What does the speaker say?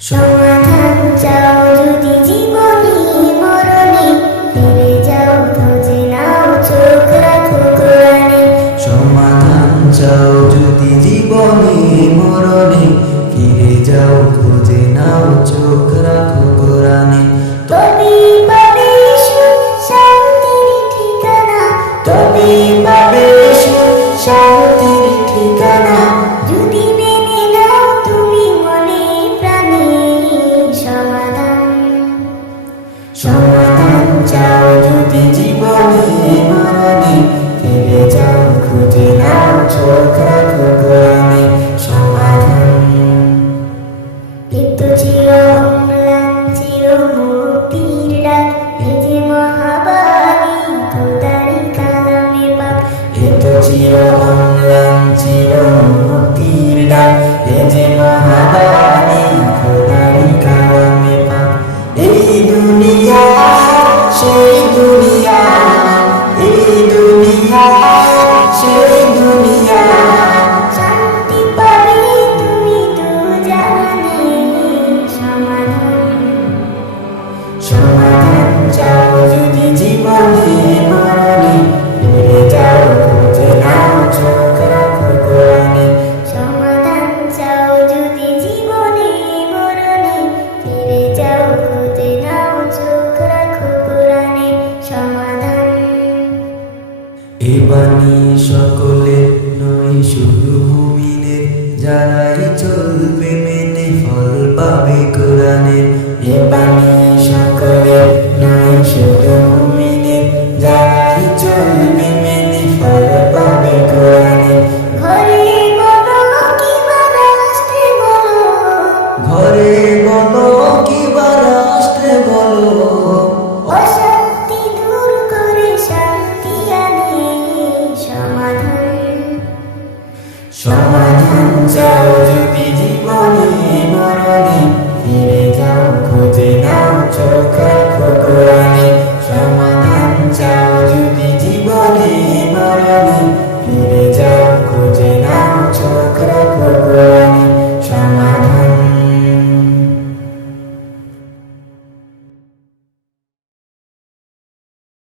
সমাধান চাও যদি জীবনে মরণে, ফিরে যাও খুঁজে নাও চোখ রাখো কোরআনে। সমাধান চাও যদি জীবনে মরণে, ফিরে যাও খুঁজে নাও চোখ রাখো কোরআনে। তবেই পাবে সুখ শান্তির ঠিকানা, তবেই পাবে সুখ শান্তির ঠিকানা। যদি মেনে নাও তুমি মনে প্রাণে সমাধান। সমাধান চাও যদি জীবনে মরণে, ফিরে যাও খুঁজে নাও চোখ রাখো কোরআনে। সমাধান লিপ্ত চির অম্লান চির মুক্তির ডাক, এ যে মহাবাণী খোদারি কালামে পাক। এত চির অম্লান চির মুক্তির ডাক, এ যে মহাবাণী খোদারি কালামে পাক। এই দুনিয়া সেই দুনিয়া, এই দুনিয়া সেই দুনিয়া। শান্তি পাবে তুমি দুজাহানে সমাধান। সমাধান চাও যদি জীবনে মরণে, ফিরে যাও খুঁজে নাও চোখ রাখো কোরআনে। সমাধান চাও যদি জীবনে মরণে, ফিরে যাও খুঁজে নাও চোখ রাখো কোরআনে। সমাধান এ বাণী সকলে নয় শুধু মুমিনের, যারাই চলবে মেনে ফল পাবে কোরআনের। এ বাণী সকলে নয় শুধু মুমিনের, যারাই চলবে মেনে ফল পাবে কোরআনের। ঘরে বলো কিংবা রাষ্ট্রে বলো, ঘরে বলো কিবা রাষ্ট্রে বলো, অশান্তি দূর করে শান্তি আনে সমাধান। সমাধান চাও যদি জীবনে